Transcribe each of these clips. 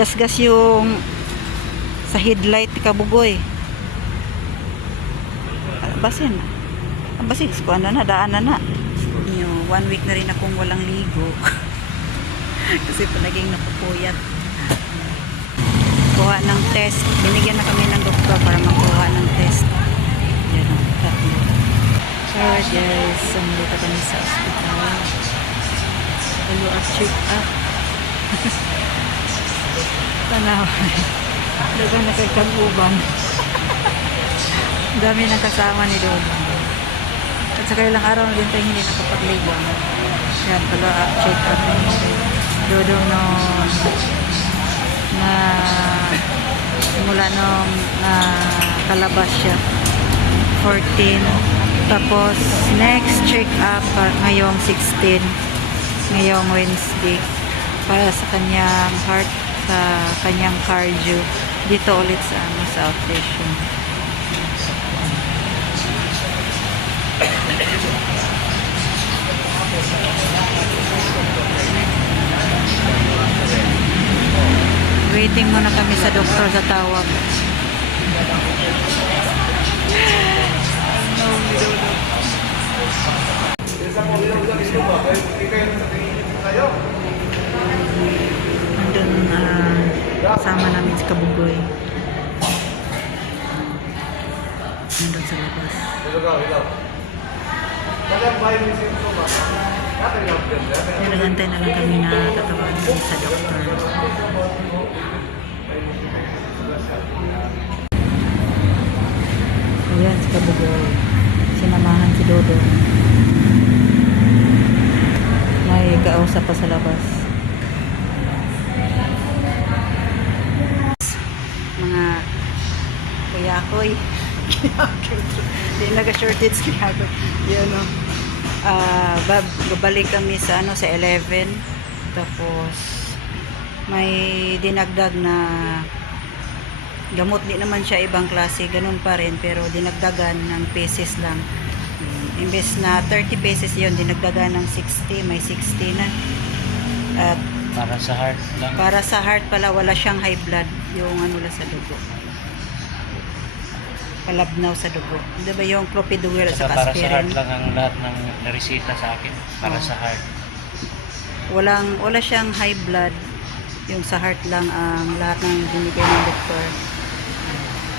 Gasgas yung sa headlight ni Kabugoy. Basin. Basin, kuha na na, daan na na. Yung one week na rin akong walang ligo. Kasi pa naging napupuyat. Kuha ng test. Binigyan na kami ng doktor para makuha ng test. Yan o, tatlo. So, guys, nandito kami sa hospital. Follow up, check up. Tanaw. Daga na kay Kaguban. Dami ng kasama ni Dodo. At saka ilang araw na din tayo hindi nakapagligo. Yan, up, check up ni Dodo no na simula nung na kalabas siya 14 tapos next check up uh, ngayong 16 ngayong Wednesday para sa kanyang heart sa kanyang cardio dito ulit sa ano sa outpatient waiting muna kami sa doktor sa tawag sa labas. Nilagantay na lang kami na tatawagan sa doktor. Ayan, si Kabugoy. Sinamahan si Dodo. May kausap pa sa labas. Mga kuya ko'y hindi naga-shortage kaya ko yun no. Ah, bab babalik kami sa ano sa 11 tapos may dinagdag na gamot. Di naman siya ibang klase ganun pa rin. Pero dinagdagan ng pesos lang. Hmm, imbes na 30 pesos yon dinagdagan ng 60 may 60 na. At Para sa heart lang. para sa heart pala wala siyang high blood. Yung ano lang sa dugo palabnaw sa dugo di ba yung clopidogrel at Saka saka para sa heart aspirin lang ang lahat ng naresita sa akin. Para Oh. sa heart. walang wala siyang high blood yung sa heart lang ang lahat ng binigay ng doktor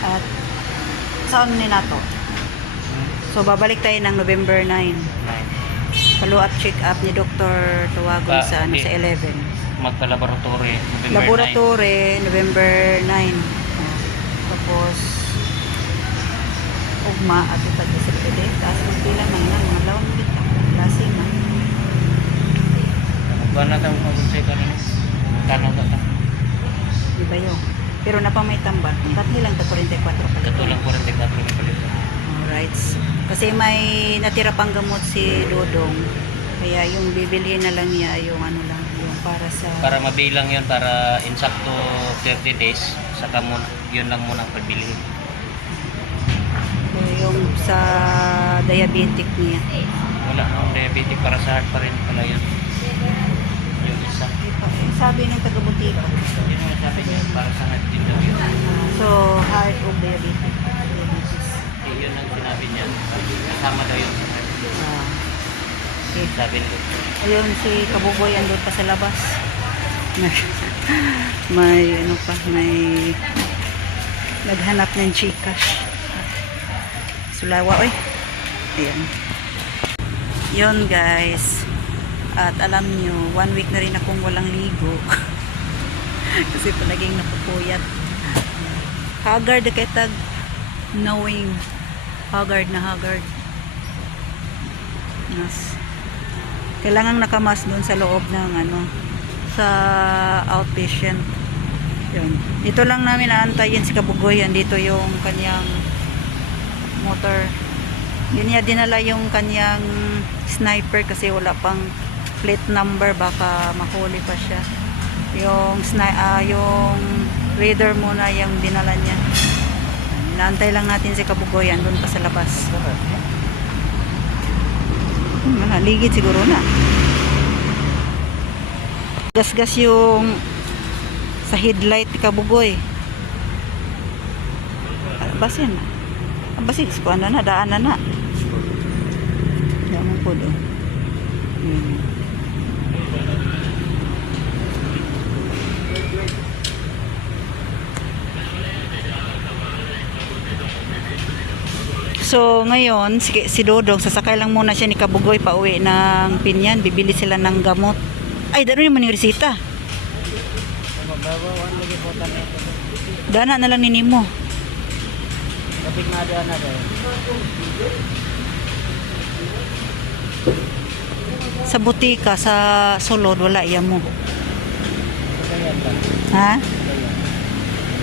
at saan ni nato so babalik tayo ng November 9 Nine. follow up check up ni Dr. Tawagon Pa- sa ano okay. sa 11 Magpa-laboratory. November laboratory November 9 tapos ugma at ito sa pwede taas ng pila man nga mga lawang ulit ang klase na 9. Ba na tayo mag-unsay ka rin? Tanaw ka ta. di ba yun pero na pa may tambal tat nilang ta 44 pala Katulang 44 ng palit. alright kasi may natira pang gamot si Dodong kaya yung bibilhin na lang niya yung ano lang yung para sa Para mabilang yun, para insakto 30 days, saka mo, yun lang muna ang pagbilihin. Yung sa diabetic niya Wala akong diabetic para sa heart pa rin pala yun. Yung isa. sabi ng taga-butika Yun ang sabi niya, para sa heart din daw yun. So, heart of diabetic. Eh, yun ang sinabi niya. Kasama daw yun sa heart. Ah. okay. Sabi ni Dr. Ayun, si Kabuboy andun pa sa labas. May- ano pa, may naghanap ng chika. Sulawa, oy. Ayan. Yun, guys. At alam nyo, one week na rin akong walang ligo. Kasi pa naging napupuyat. Haggard kay tag knowing haggard na haggard. Yes. Kailangang nakamas doon sa loob ng ano sa outpatient. Yun. Dito lang namin naantayin si Kabugoy. Dito yung kanyang motor. Yun niya dinala yung kanyang sniper kasi wala pang plate number baka mahuli pa siya. Yung ah, yung radar muna yung dinala niya. Inaantay lang natin si Kabugoy andun pa sa labas. Hmm, Naligid siguro na. Gasgas yung Sa headlight Kabugoy. Basin. Ah, Basin, ko ano na, daan na na. Daan po do. Hmm. So, ngayon, si, si Dodong, sasakay lang muna siya ni Kabugoy pa uwi ng Pinyan. Bibili sila ng gamot. Ay, dano naman yung resita. Dana na lang ni Nimo. Kapit na dahil. Sa butika, sa sulod, wala iya mo. Ha?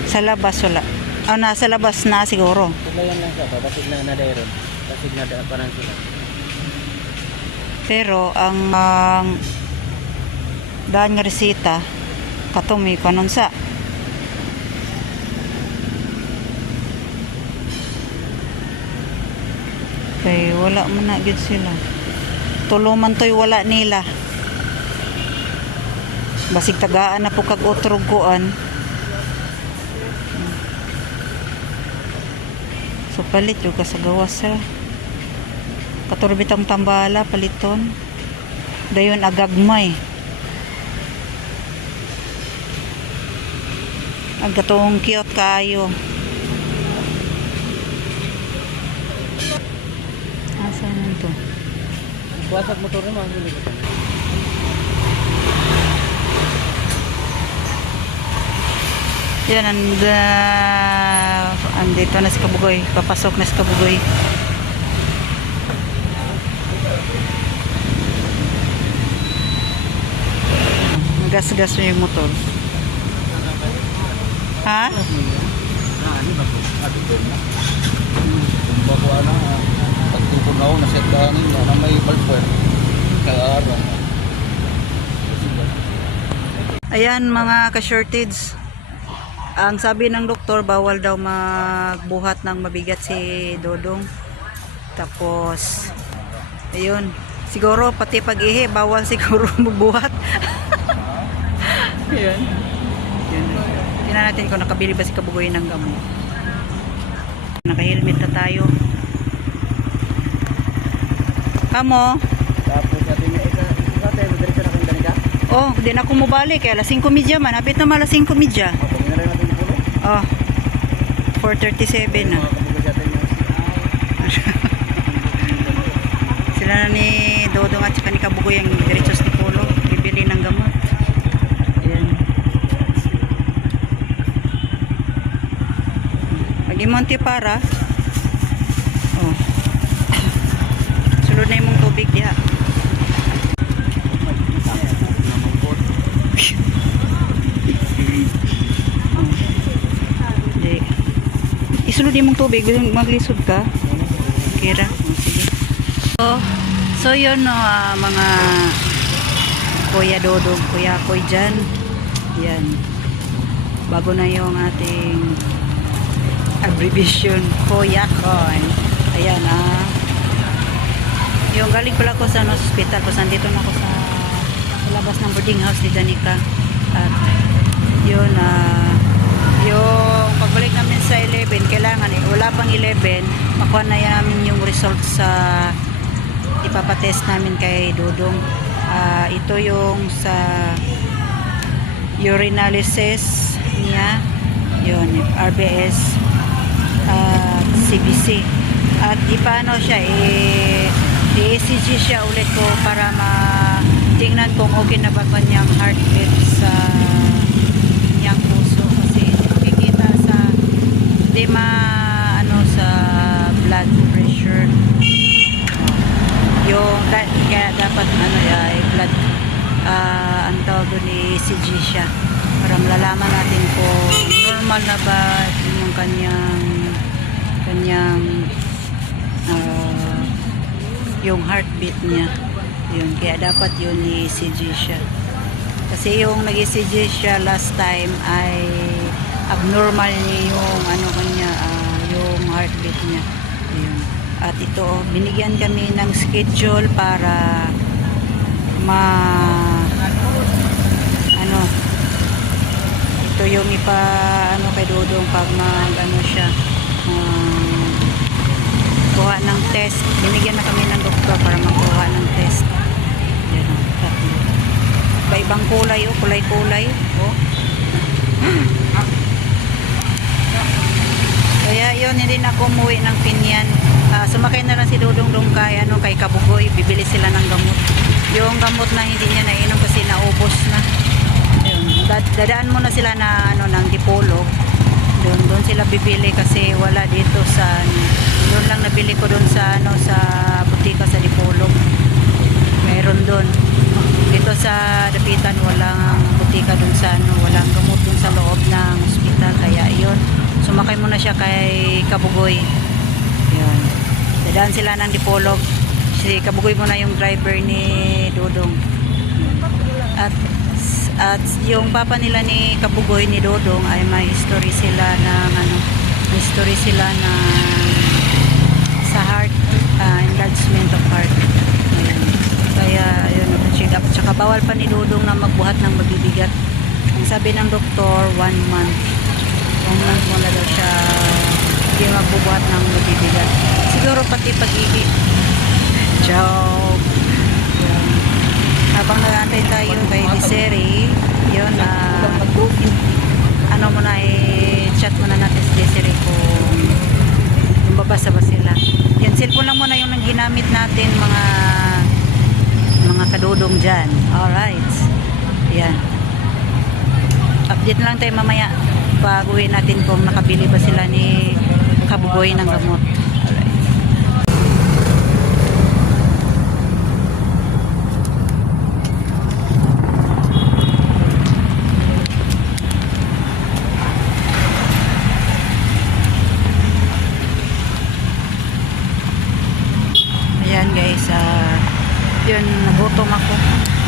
Sa labas, wala. Ah, nasa labas na siguro. Kulayan lang siya. Basig na na dahil ron. Na daan pa lang sila. Pero, ang ang daan nga resita, katumi kanon sa. Kay wala man na gid sila. Tuluman to'y wala nila. Basig tagaan na po kag utrog kuan. So palit yung kasagawas sa katurbitang tambala paliton. Dayon agagmay. Agatong cute kayo. Asa man to? Buwasag motor mo ang gulo. Yan, and, uh, andito na si Kabugoy. Papasok na si Kabugoy. Gas-gas na yung motor. Ha? Ano ba? Ano ba na? Kung bako ano, pagtutunaw na set kanin na may balpuer. Kaya araw. Ayan mga ka-shortage. Ang sabi ng doktor, bawal daw magbuhat ng mabigat si Dodong. Tapos, ayun. Siguro, pati pag-ihi, bawal siguro magbuhat. ayun. Yun. Tingnan natin kung nakabili ba si Kabugoy ng gamot. Naka-helmet na tayo. Kamo? Tapos sabi niya, ika, ika tayo, madiretso na kayong ganita. Oh, di na ako mabalik. Kaya alas 5 midya man. Hapit na alas 5 midya. Mapagin na rin natin yung pulo. Oh, 4.37 na. Sila na ni Dodong at saka ni Kabugoy ang diretsos ni Polo. Bibili ng gamot. Ayan. Pag-imonti para. Oh. Sulod na yung mong tubig diha. Hindi. Isulod yung tubig. Maglisod ka. Kira. So, so yun no, ah, mga Kuya Dodong, Kuya Koy dyan. Yan. Bago na yung ating abbreviation, Kuya Koy. Ayan ah. Yung galing pala ko sa sa hospital, kasi nandito na ako sa, labas ng boarding house ni Danica. At yun ah, pagbalik namin sa 11, kailangan eh, wala pang 11, makuha na namin yung result sa ipapatest namin kay Dudong. Ah, ito yung sa urinalysis niya, yun, RBS at CBC. At ipaano siya, eh, i-ECG siya ulit ko para ma-tingnan kung okay na ba kanyang heartbeat sa kanyang puso kasi makikita sa di ma ano sa blood pressure. Yung kaya dapat ano ay blood ah ang tawag ni ECG siya. Para malalaman natin kung normal na ba yung kanyang kanyang ah, yung heartbeat niya. Yun kaya dapat yun i-ECG siya. Kasi yung nag-ECG siya last time ay abnormal niya yung ano kanya ah, yung heartbeat niya. Ayun. at ito binigyan kami ng schedule para ma ano ito yung ipa ano kay Dudong pag mag ano siya um, kuha ng test. Binigyan na kami ng doktor para magkuha ng test. Yan tatlo. Iba-ibang kulay oh kulay kulay oh kaya yun hindi na ako umuwi ng pinyan Ah, sumakay na lang si Dudong Dong kay ano kay Kabugoy bibili sila ng gamot yung gamot na hindi niya nainom kasi naubos na Ayun, dad- dadaan muna sila na ano ng dipolo. Doon doon sila bibili kasi wala dito sa. Doon lang nabili ko doon sa ano sa butika sa dipolo. Meron doon. Dito sa Dapitan walang butika doon sa ano, walang gamot doon sa loob ng ospital kaya yun. Sumakay muna siya kay Kabugoy. Yun. Dadaan sila ng dipolo. Si Kabugoy muna yung driver ni Dudong. At at yung papa nila ni Kabugoy ni Dodong ay may history sila ng ano, may history sila na sa heart ah, enlargement of heart. Ayun. Kaya ayun, check up. Tsaka bawal pa ni Dodong na magbuhat ng mabibigat. Ang sabi ng doktor, one month. One month muna daw siya hindi magbubuhat ng mabibigat. Siguro pati pag-ihi. Joke. Yun habang nag-aantay tayo kay Desiree, yun, ah, ano muna, i-chat muna natin si Desiree kung lumabas na ba sila. Yan, cellphone lang muna yung ginamit natin, mga mga kadudong dyan. Alright. Yan. Update lang tayo mamaya pag uwi natin kung nakabili ba sila ni Kabugoy ng gamot. Alright. Ayan guys, ah, yun, nagutom ako.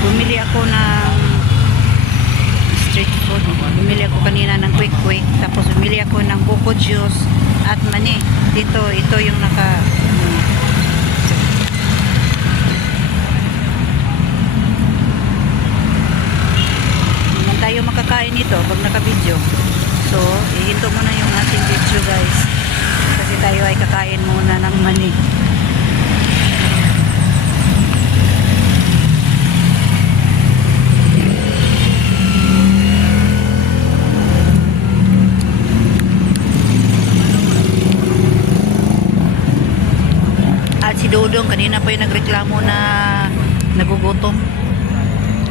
Bumili ako ng street food. Bumili ako kanina ng quick quick. Tapos bumili ako ng buko juice at mani. Dito, ito yung naka... ano, Naman tayo makakain ito pag naka-video. So, ihinto muna yung ating video guys. Kasi tayo ay kakain muna ng mani. Dodong kanina pa yung nagreklamo na nagugutom.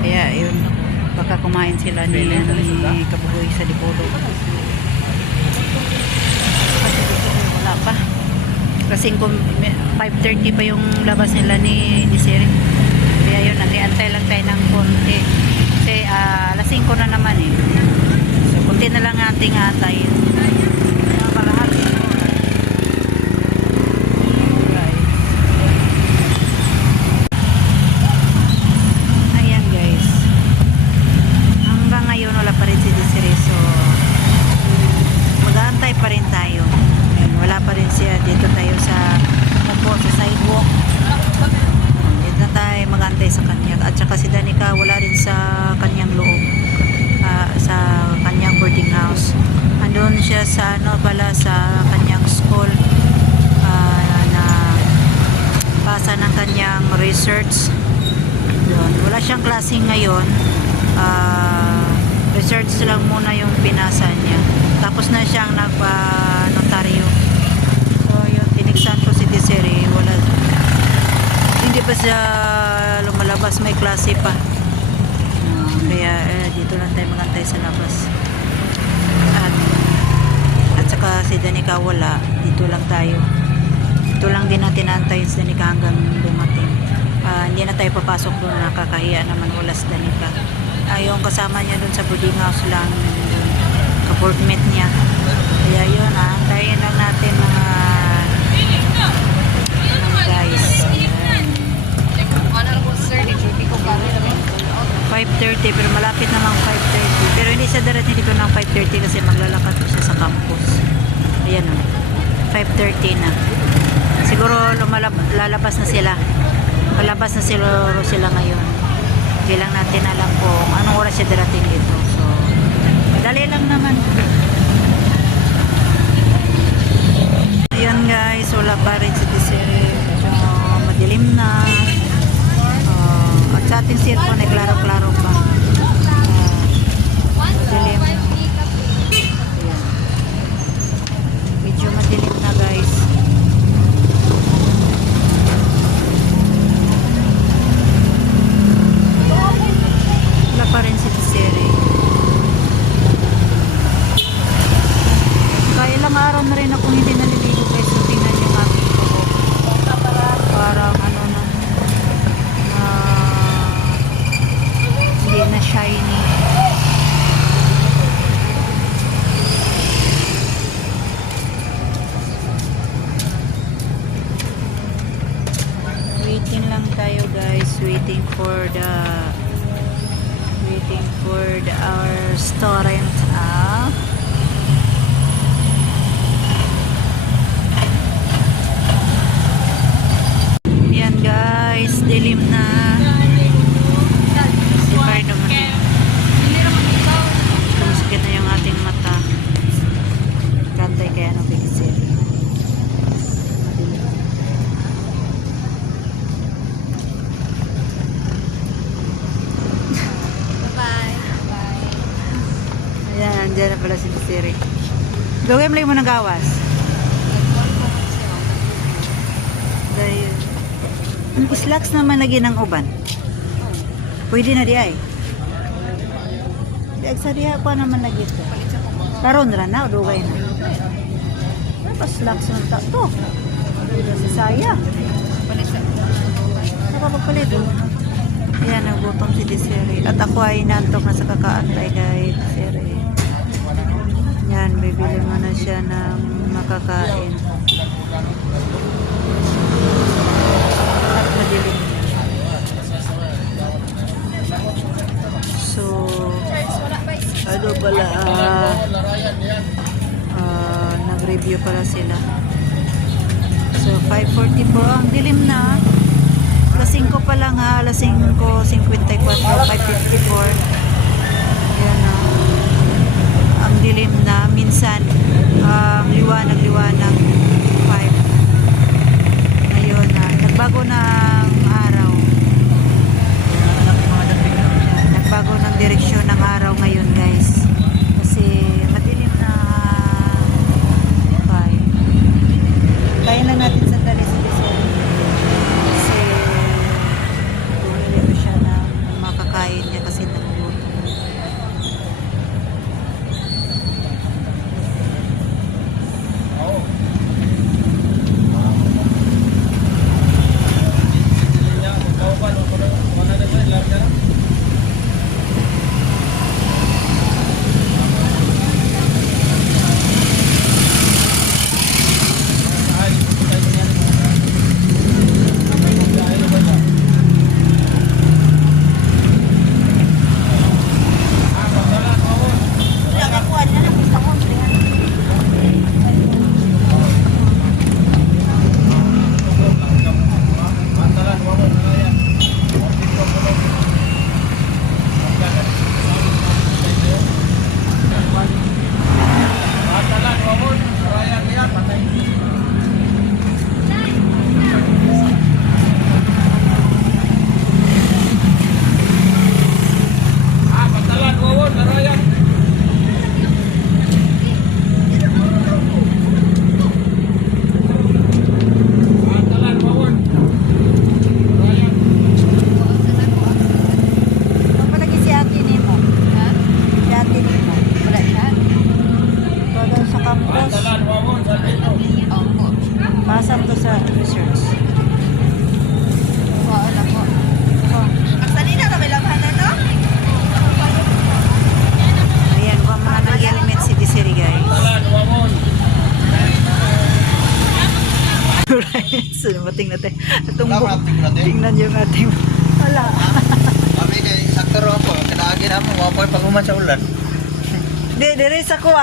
Kaya yun, baka kumain sila ni, ano, ni Kabugoy sa Dipodo. Wala pa. Kasi kung 5.30 pa yung labas nila ni, ni Siri. Kaya yun, nag-antay lang tayo ng konti. Kasi ah, alas 5 na naman eh. So, konti na lang ating antayin. Mga kalahati ng oras. Alright. Ayan guys. Hanggang ngayon wala pa rin si Desiree. So, mag-aantay pa rin tayo. Ayan, wala pa rin siya. Dito tayo sa upo sa sidewalk. Dito na tayo mag-aantay sa kanya. At saka wala rin sa kanyang loob. ah, sa kanyang boarding house. Andun siya sa ano pala sa kanyang school ah, na basa ng kanyang research yun. Wala siyang klase ngayon. Ah, research lang muna yung pinasa niya. Tapos na siyang nagpa-notaryo. So, yun, tiniksan ko si Desiree. Wala. Hindi pa siya lumalabas. May klase pa. Ah, kaya, eh, dito lang tayo magantay sa labas. At, at saka si Danica wala. Dito lang tayo. Ito lang din natin naantay si Danica hanggang dumating. Ah, hindi na tayo papasok doon nakakahiya naman wala si Danica. Ah, yung kasama niya doon sa boarding house lang ka-boardmate niya. Kaya yun, ah, antayin lang natin mga mga guys. Ayan. 5.30 pero malapit namang 5.30 pero hindi siya darating dito ng 5.30 kasi maglalakad ko siya sa campus. Ayan o. 5.30 na. Siguro lumalab, lalabas na sila. Palabas na sila, sila ngayon. Hindi lang natin alam kung anong oras siya darating dito. So dali lang naman. Ayan guys. Wala pa rin si Desiree. So, madilim na. satisfecho, claro, claro. shiny. Gawin mo ng gawas. Dahil, ang slacks naman lagi ng uban. Pwede na di ay. Di sa diha pa naman lagi ito. Karoon ra na, dugay na. Tapos slacks ng ta. To. Sasaya. Nakapagpalit. Oh. Yan, nagutom si Desiree. At ako ay nantok na sa kakaantay kay Desiree. Ayan, bibili muna siya ng makakain. So, ano pala, ah, uh, nag-review pala sila. So, 5.40 po. Ang dilim na. Alas 5 pa lang ha. Alas 5.54. 5.54 dilim na minsan um, liwanag-liwanag fire. Ngayon, uh, nagbago ng araw. Nagbago ng direksyon ng araw ngayon guys.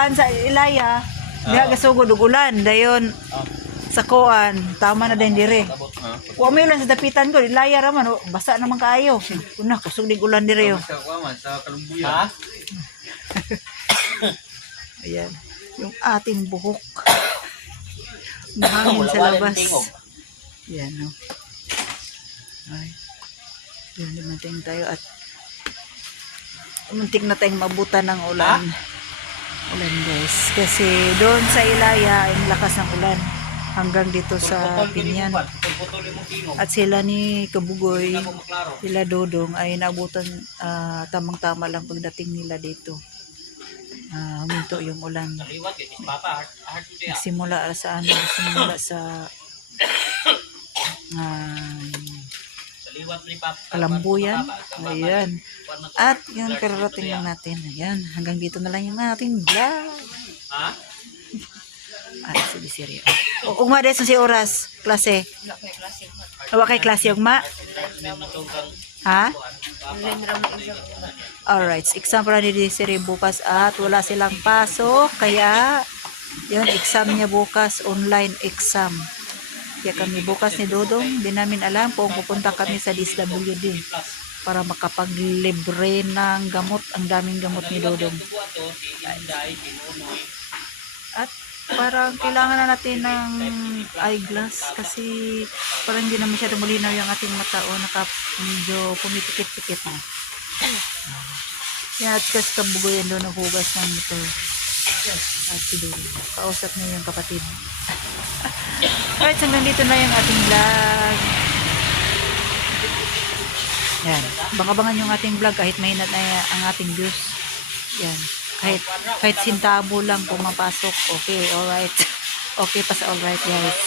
kuan sa Ilaya. Oh. Diha ah. gasugod og ulan dayon. Oh. Sa kuan, tama na din dire. Ah, Wa may ulan sa dapitan ko, Ilaya ra man, oh, basa naman kaayo. Una kusog dig ulan dire oh. yo. Sa kuan sa kalumbuyan. Ha? Ayan, yung ating buhok. Mahangin sa labas. Yan, no. Oh. Ay. Yan, dumating tayo at muntik na tayong mabuta ng ulan. Ha? Ulan, guys. Kasi doon sa Ilaya, ang lakas ng ulan. Hanggang dito sa Pinyan. At sila ni Kabugoy, sila Dodong ay naabutan ah, tamang-tama lang pagdating nila dito. Ah, huminto yung ulan. Nagsimula sa ano, nagsimula sa ah, Kalambuyan. Ayan. At yun, kararating lang natin. Ayan, hanggang dito na lang yung ating vlog. Ha? Ah, sige, seryo. O, ugma des si oras, klase. Awa kay klase ugma. Ha? Alright, exam para ni Desiree bukas at wala silang pasok. Kaya, yun, exam niya bukas, online exam. Kaya kami bukas ni Dodong, di namin alam kung pupunta kami sa DSWD para makapaglibre ng gamot. Ang daming gamot ni Dodong. At parang kailangan na natin ng eyeglass kasi parang hindi na masyado malinaw yung ating mata o naka medyo pumipikit-pikit na. Yan at kasi kabugoyan doon hugas ng motor. At si Doro. Kausap niya yung kapatid. Alright, hanggang dito na yung ating vlog. Yan. Bang-abangan yung ating vlog kahit mahina na ang ating views. Yan. Kahit, kahit sintabo lang pumapasok. Okay, alright. Okay pa sa alright guys.